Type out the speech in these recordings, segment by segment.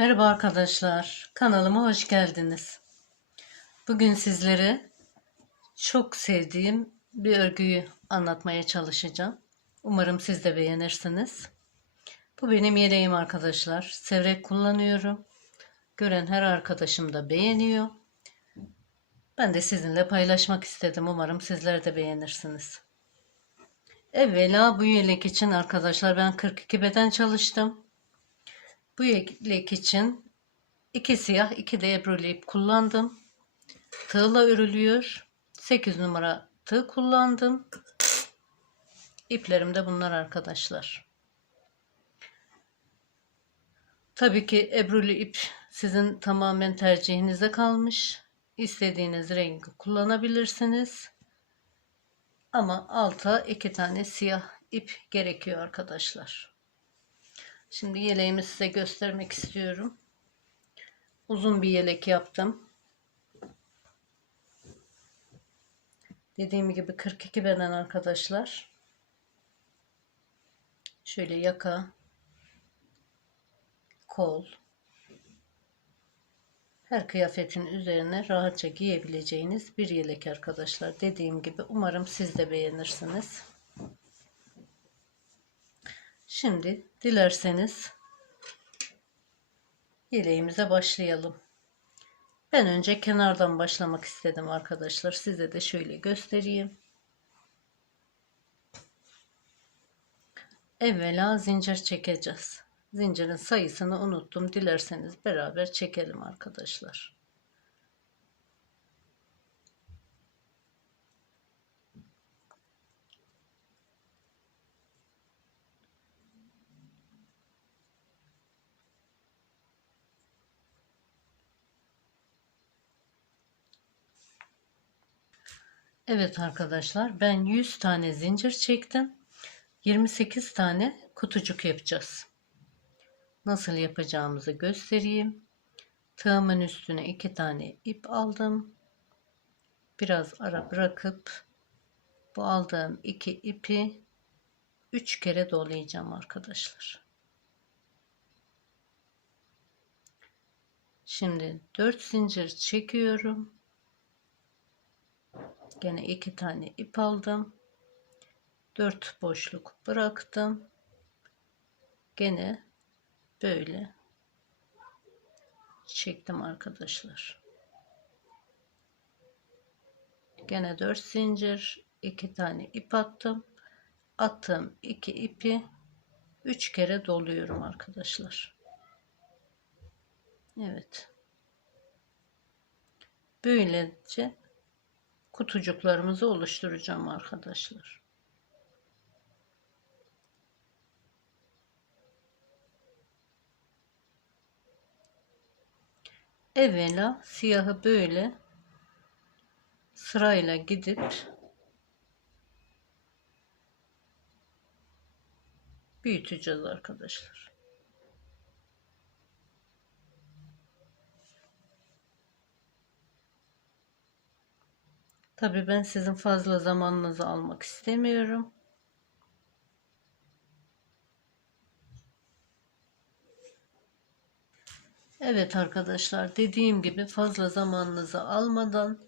Merhaba arkadaşlar, kanalıma hoş geldiniz. Bugün sizlere çok sevdiğim bir örgüyü anlatmaya çalışacağım. Umarım siz de beğenirsiniz. Bu benim yeleğim arkadaşlar. Sevrek kullanıyorum. Gören her arkadaşım da beğeniyor. Ben de sizinle paylaşmak istedim. Umarım sizler de beğenirsiniz. Evvela bu yelek için arkadaşlar ben 42 beden çalıştım. Bu yelek için iki siyah iki de ebruli ip kullandım. Tığla örülüyor. 8 numara tığ kullandım. İplerim de bunlar arkadaşlar. Tabii ki ebruli ip sizin tamamen tercihinize kalmış. İstediğiniz rengi kullanabilirsiniz. Ama alta iki tane siyah ip gerekiyor arkadaşlar. Şimdi yeleğimi size göstermek istiyorum. Uzun bir yelek yaptım. Dediğim gibi 42 beden arkadaşlar. Şöyle yaka, kol, her kıyafetin üzerine rahatça giyebileceğiniz bir yelek arkadaşlar. Dediğim gibi umarım siz de beğenirsiniz. Şimdi dilerseniz yeleğimize başlayalım. Ben önce kenardan başlamak istedim arkadaşlar. Size de şöyle göstereyim. Evvela zincir çekeceğiz. Zincirin sayısını unuttum. Dilerseniz beraber çekelim arkadaşlar. Evet arkadaşlar ben 100 tane zincir çektim. 28 tane kutucuk yapacağız. Nasıl yapacağımızı göstereyim. Tığımın üstüne 2 tane ip aldım. Biraz ara bırakıp bu aldığım iki ipi 3 kere dolayacağım arkadaşlar. Şimdi 4 zincir çekiyorum. Gene iki tane ip aldım. 4 boşluk bıraktım. Gene böyle çektim arkadaşlar. Gene 4 zincir, 2 tane ip attım. Attığım 2 ipi 3 kere doluyorum arkadaşlar. Evet. Böylece kutucuklarımızı oluşturacağım arkadaşlar. Evvela siyahı böyle sırayla gidip büyüteceğiz arkadaşlar. Tabii ben sizin fazla zamanınızı almak istemiyorum. Evet arkadaşlar dediğim gibi fazla zamanınızı almadan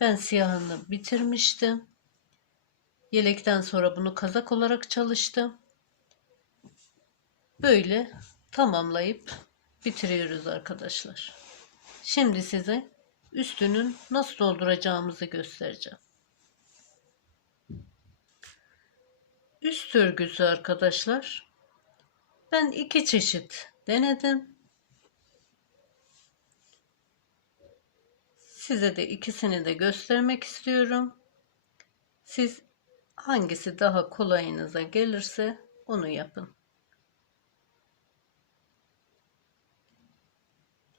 ben siyahını bitirmiştim. Yelekten sonra bunu kazak olarak çalıştım. Böyle tamamlayıp bitiriyoruz arkadaşlar. Şimdi size üstünün nasıl dolduracağımızı göstereceğim. Üst örgüsü arkadaşlar ben iki çeşit denedim. Size de ikisini de göstermek istiyorum. Siz hangisi daha kolayınıza gelirse onu yapın.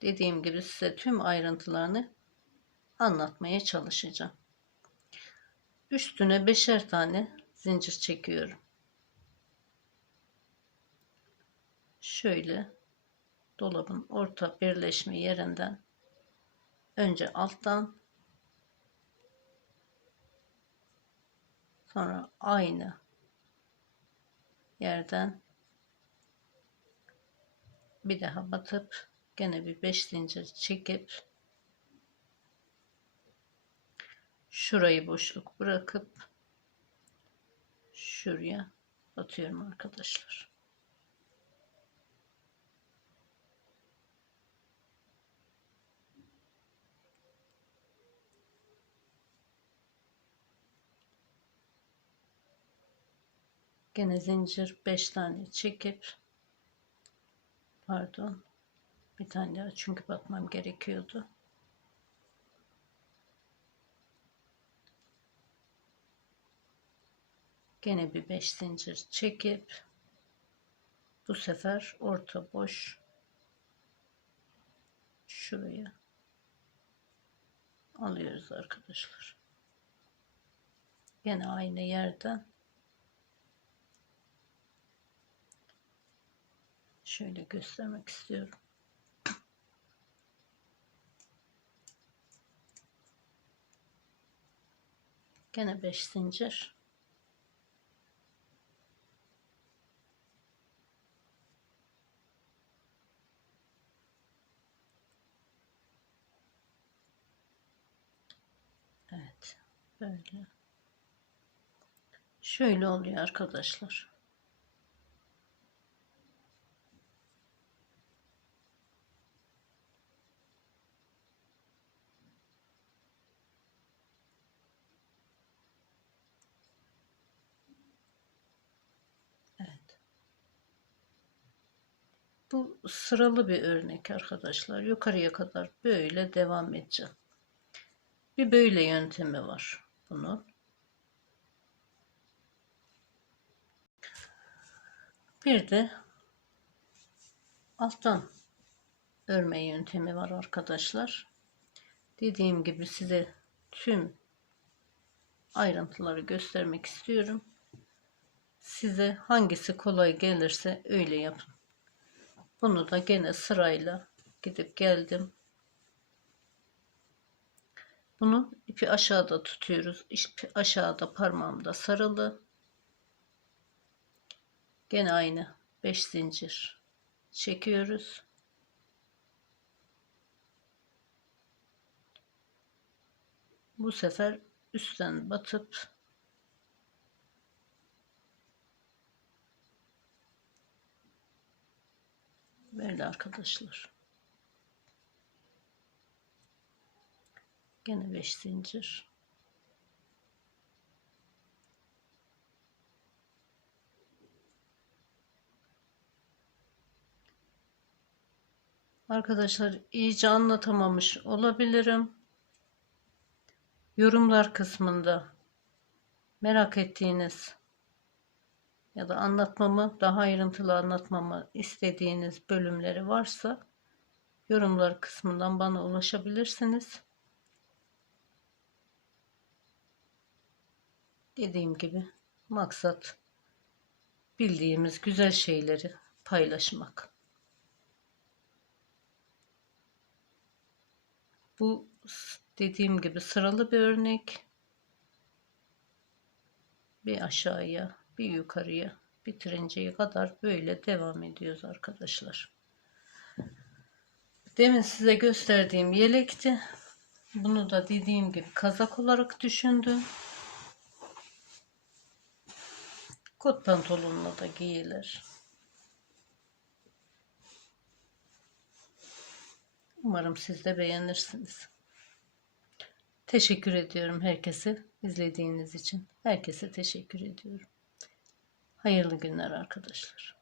Dediğim gibi size tüm ayrıntılarını anlatmaya çalışacağım. Üstüne beşer tane zincir çekiyorum. Şöyle dolabın orta birleşme yerinden önce alttan sonra aynı yerden bir daha batıp gene bir 5 zincir çekip şurayı boşluk bırakıp şuraya batıyorum arkadaşlar. Gene zincir 5 tane çekip pardon bir tane daha çünkü batmam gerekiyordu. Gene bir 5 zincir çekip bu sefer orta boş şuraya alıyoruz arkadaşlar. Gene aynı yerden şöyle göstermek istiyorum. Gene 5 zincir. Evet. Böyle. Şöyle oluyor arkadaşlar. Bu sıralı bir örnek arkadaşlar. Yukarıya kadar böyle devam edeceğim. Bir böyle yöntemi var bunun. Bir de alttan örme yöntemi var arkadaşlar. Dediğim gibi size tüm ayrıntıları göstermek istiyorum. Size hangisi kolay gelirse öyle yapın. Bunu da gene sırayla gidip geldim. Bunu ipi aşağıda tutuyoruz. İpi aşağıda parmağımda sarılı. Gene aynı 5 zincir çekiyoruz. Bu sefer üstten batıp böyle arkadaşlar. Gene 5 zincir. Arkadaşlar iyice anlatamamış olabilirim. Yorumlar kısmında merak ettiğiniz ya da anlatmamı daha ayrıntılı anlatmamı istediğiniz bölümleri varsa yorumlar kısmından bana ulaşabilirsiniz. Dediğim gibi maksat bildiğimiz güzel şeyleri paylaşmak. Bu dediğim gibi sıralı bir örnek. Bir aşağıya, bir yukarıya bitirinceye kadar böyle devam ediyoruz arkadaşlar. Demin size gösterdiğim yelekti. Bunu da dediğim gibi kazak olarak düşündüm. Kot pantolonla da giyilir. Umarım siz de beğenirsiniz. Teşekkür ediyorum herkese izlediğiniz için. Herkese teşekkür ediyorum. Hayırlı günler arkadaşlar.